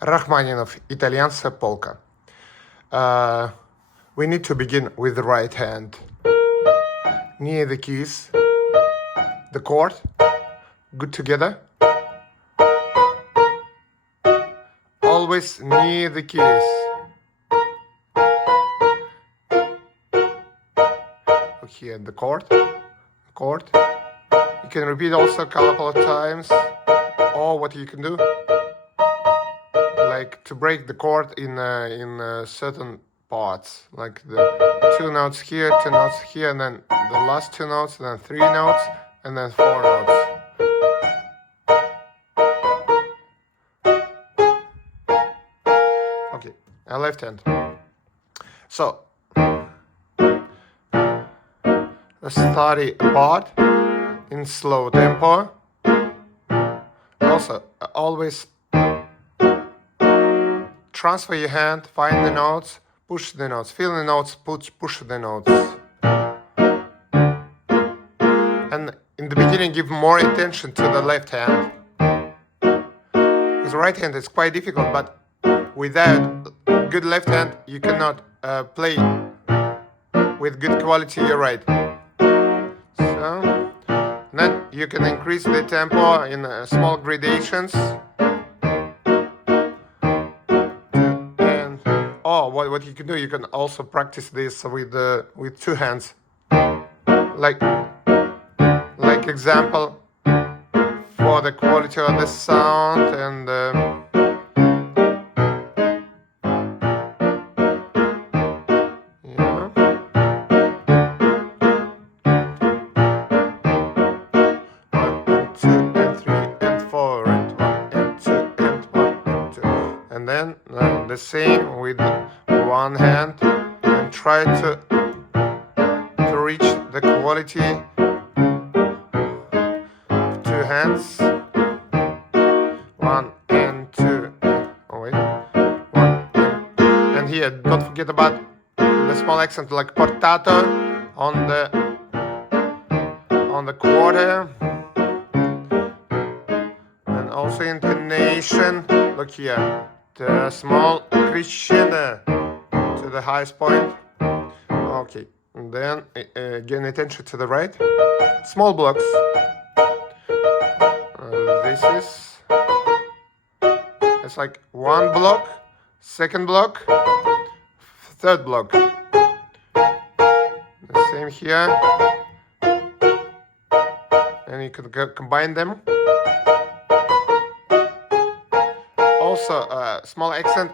Rachmaninov, Italianse polka. We need to begin with the right hand. Near the keys, the chord, good together. Always near the keys. Here, the chord. You can repeat also a couple of times. Or what you can do, like to break the chord in certain parts, like the 2 notes here, 2 notes here, and then the last 2 notes, and then 3 notes, and then 4 notes. Okay, a left hand. So let's study a part in slow tempo. Also, always transfer your hand, find the notes, push the notes, feel the notes, push the notes. And in the beginning, give more attention to the left hand. Because right hand is quite difficult, but without good left hand, you cannot play with good quality your right. So, then you can increase the tempo in small gradations. And what you can do, you can also practice this with 2 hands. Like example for the quality of the sound and yeah. 1 and 2 and 3 and 4 and 1 and 2 and 1 and 2, and then the same with 1 hand, and try to reach the quality of 2 hands. 1 and 2. Oh wait, 1 and here. Don't forget about the small accent like portato on the quarter, and also intonation. Look here, the small crescendo to the highest point. Okay, and then again attention to the right. Small blocks. This is, it's like 1 block, 2nd block, 3rd block. The same here, and you can combine them. Also, small accent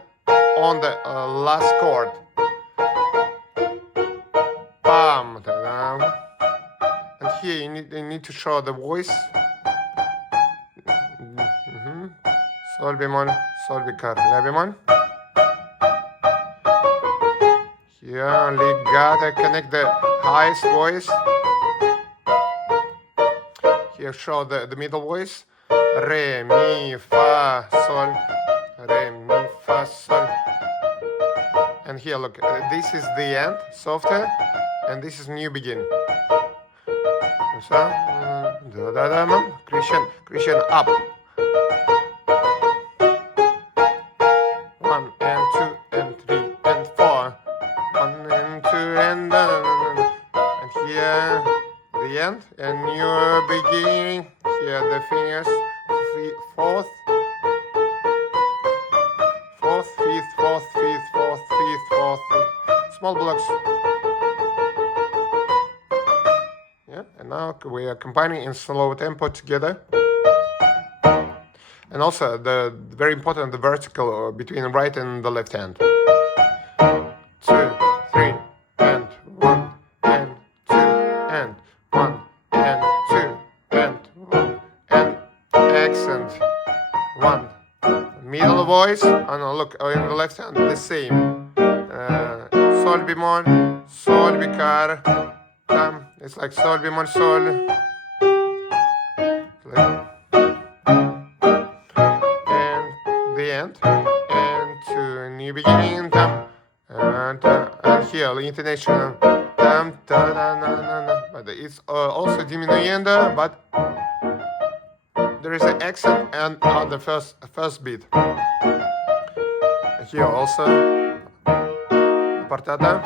on the last chord. Bam, ta-da. And here you need to show the voice. Sol bemol, sol bicár, la bemol. Here, legato, connect the highest voice. Here, show the middle voice. Re, mi, fa, sol. Re, mi, fa, sol. And here, look, this is the end, softer, and this is new begin. So, crescendo up. 1 and 2 and 3 and 4. 1 and 2 and here the end, and new beginning. Here the fingers, 4th, 5th, 4th, 5th, 4th, 5th, 4th. Small blocks. Yeah, and now we are combining in slow tempo together. And also the very important, the vertical between the right and the left hand. 2, 3 and 1 and 2 and 1 and 2 and 1 and accent 1. Middle voice, and look in the left hand the same. Sol bemol, sol bicár. It's like sol bemol, sol. And to new beginning, and here the intonation, but it's also diminuendo, but there is an accent and on the first beat. Here also partata.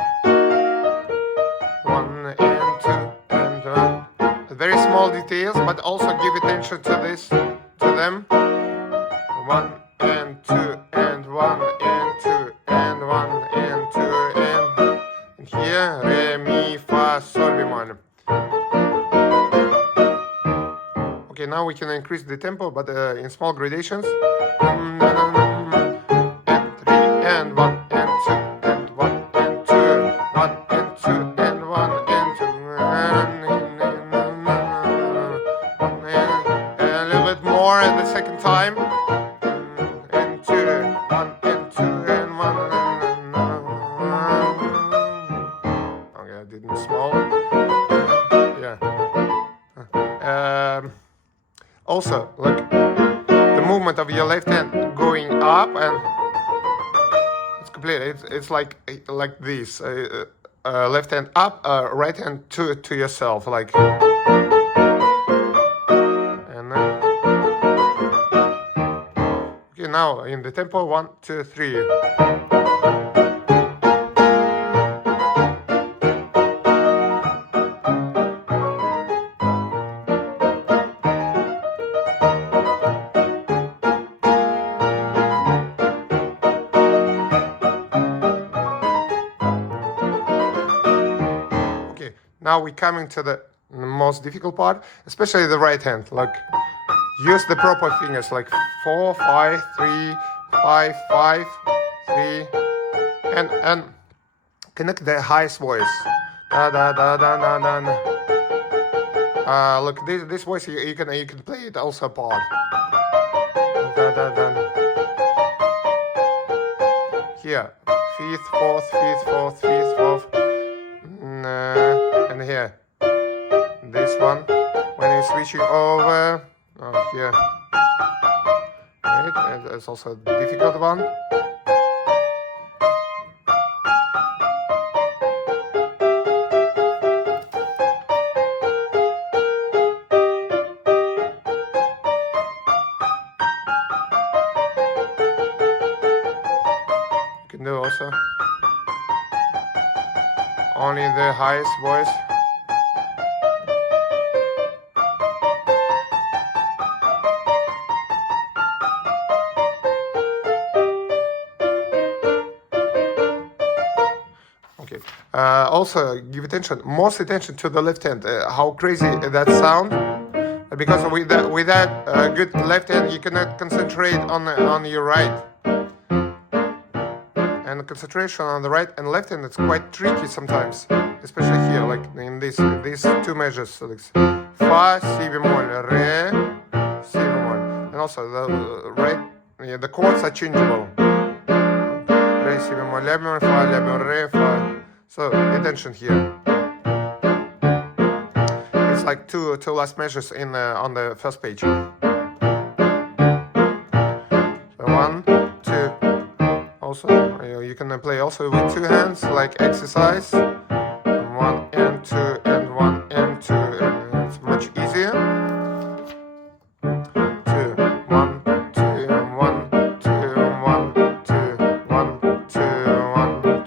1 and 2 and 1. Very small details, but also give attention to this, to them. 1 and 2 and 1 and 2 and 1 and 2 and here re mi fa sol bemol. Okay, now we can increase the tempo, but in small gradations. And 3 and 1 and 2 and 1 and 2 1 and 2 and 1 and 2 and a little bit more at the second time. And 2 1 and 2 and 1. Okay, I didn't small. Yeah. Also, look, the movement of your left hand going up, and it's complete. It's like this. Left hand up, right hand to yourself, like. And then, okay, now in the tempo, 1, 2, 3. Now we're coming to the most difficult part, especially the right hand. Like, use the proper fingers, like 4, 5, 3, 5, 5, 3, and connect the highest voice. Da da da da da da. Look, this voice you can play it also apart. Da da da. Here, fifth, fourth, fifth, fourth, fifth, fourth. And here, this one, when you're switching over, here, right, it's also a difficult one. You can do also only the highest voice. Okay. Also, give attention, most attention to the left hand. How crazy that sound! Because with that good left hand, you cannot concentrate on your right. And concentration on the right and left hand, it's quite tricky sometimes, especially here, like in these two measures. So like fa, si bemol, re, si bemol, and also the right, the chords are changeable. Re, si bemol, la bemol, fa, la bemol, re, fa. So attention here. It's like two last measures in on the first page. So 1, 2. Also, you can play also with two hands, like exercise. 1 and 2 and 1 and 2, and it's much easier. 2, 1, 2, 1, 2, 1, 2, 1, 2, 1,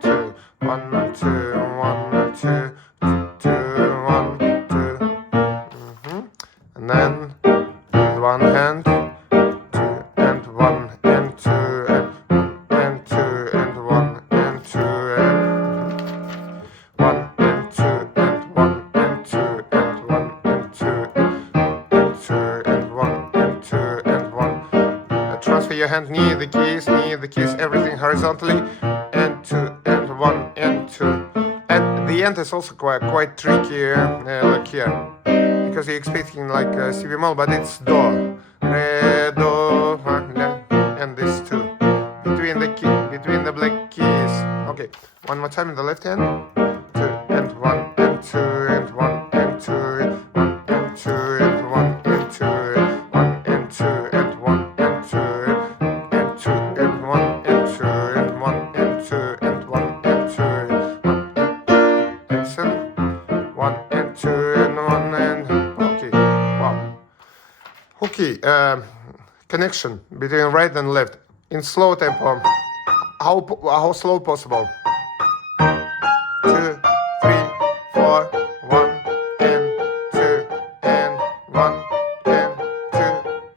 2, 1, 2, 1, 2, 2, 1, 2. And then with one hand, 2 and 1 and 2. Your hand near the keys, everything horizontally, and 2 and 1 and 2. At the end is also quite tricky, like here, because you're expecting like si bemol, but it's do, re, do, la, and this 2 between the black keys. Okay, one more time in the left hand. 2 and 1 and 2 and 1 and 2 and 1 and 2 and 1 and 2 and 1 and 2 and 1 and 2. Okay, connection between right and left. in slow tempo. How slow possible? 2, 3, 4, 1 and 2 and 1 and 2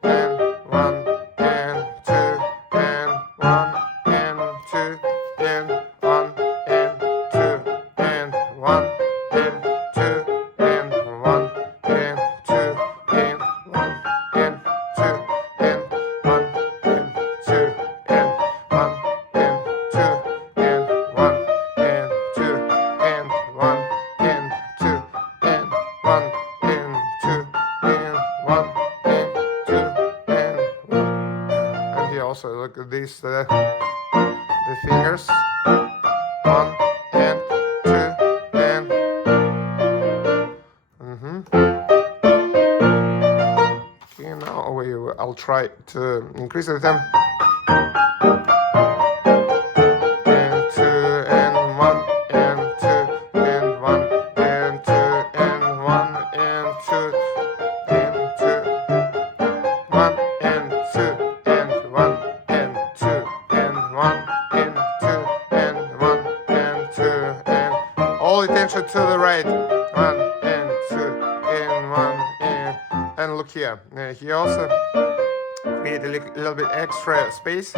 and 1 and 2 and 1 and 2 and 1 and 2 and 1 and 2 and 1 and 2 and 1 and 2 and 1 and 2 and 1 and 2 and 1 and 2 and 1 and 2 and 1 and 2 and 1 and 2 and 1. And here also look at these the fingers. 1 and 2 and okay, now I'll try to increase the tempo. And 2 and 1 and 2 and 1 and 2 and 1 and 2 and 2 1 and 2 and 1 and 2 and 1 and 2 and 1 and 2 and all attention to the right. 1 and 2 and 1 and look here. Here also create a little bit extra space.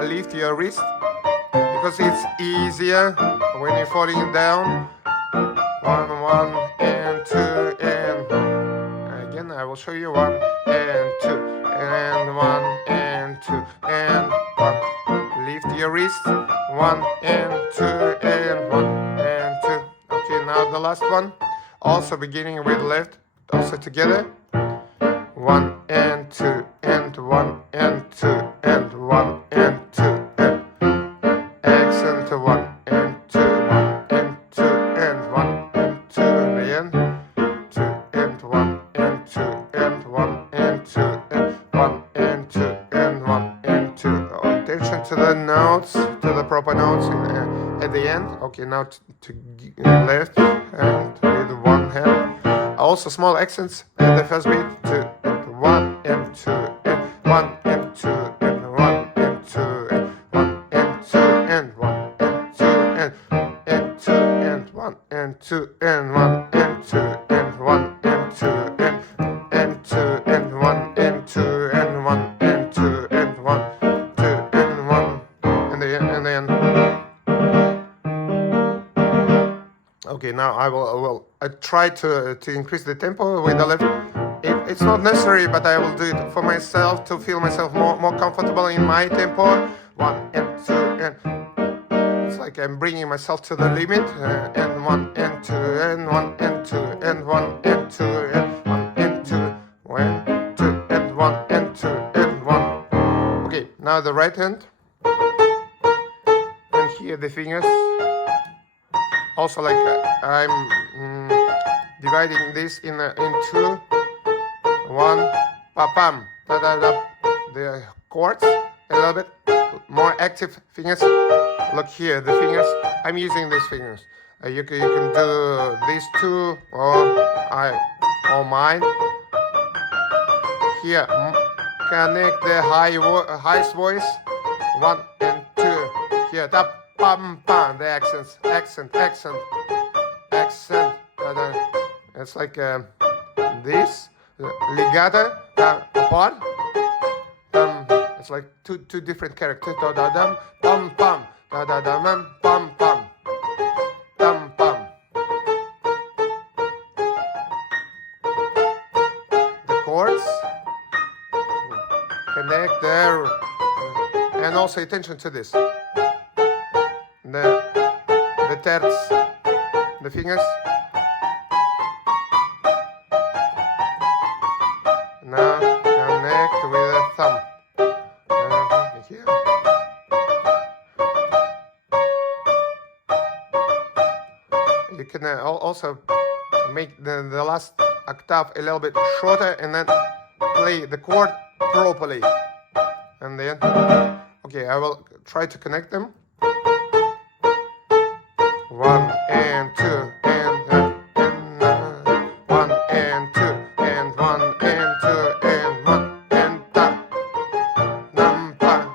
Lift your wrist because it's easier when you're falling down. 1 1 and 2 and again I will show you 1 and 2 and 1 and 2 and 1. Lift your wrist. 1 and 2 and 1 and 2. Okay, now the last one. Also beginning with left. Also together. 1 and 2 and 1 and 2 and 1 and 2 and accent 1 and 2 1 and 2 and 1 and 2 and again 2 and 1 and 2 and 1 and 2 and 1 and 2 and 1 and 2. Attention to the notes, to the proper notes at the end. Okay, now to left and with one hand. Also small accents at the first beat. 2 and 1 and 2 and 1 and 2 and 1 and 2 and 1 and 2 and 1 and 2 and 2 and 1 and 2 and 1 and 2 and 1 and 2 and 2 and 1 and 2 and 1 and 2 and 1 2 and 1 and then okay, now I try to increase the tempo with the left. It's not necessary, but I will do it for myself to feel myself more comfortable in my tempo. 1 and 2 and it's like I'm bringing myself to the limit. And 1 and 2 and 1 and 2 and 1 and 2 and 1 and 2 1 2 and 1 and 2 and 1. Okay, now the right hand and here the fingers. Also like I'm dividing this in two. 1 pa pam da da da. The chords a little bit more active fingers. Look here, the fingers. I'm using these fingers. You can do these two or mine. Here, connect the highest voice. 1 and 2. Here, tap pam pam. The accents, accent. It's like this. Legato, apart. It's like two different characters. Da da dum, pam pam, da da dum, pam pam, dum pam. The chords connect there, and also attention to this. The terts, the fingers. Now connect with the thumb. Here. You can also make the last octave a little bit shorter and then play the chord properly. And then, okay, I will try to connect them. 1 and 2 and 1 and 2 and 1 and 2 and 1 and ta num pa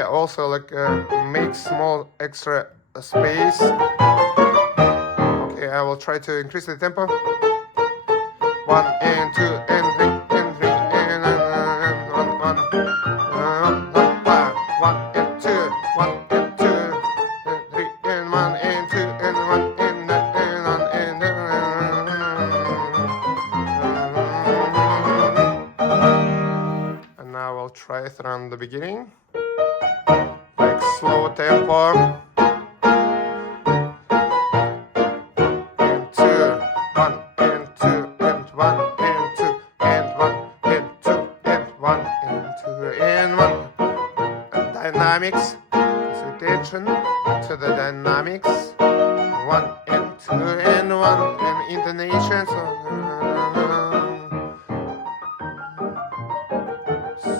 yeah, also like make small extra space. Okay, I will try to increase the tempo. 1 and 2 and 3 and 3 and 1 and 2 1 and 2 and 3 and 1 and 2 and 1 and 1 and and now I'll try it from the beginning, like slow tempo. Dynamics, so attention to the dynamics. 1 and 2 and 1 and intonation.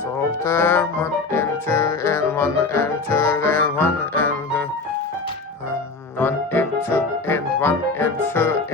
Softer. 1 and 2 and 1 and 2 and 1 and 1 and 2 and 1 and 2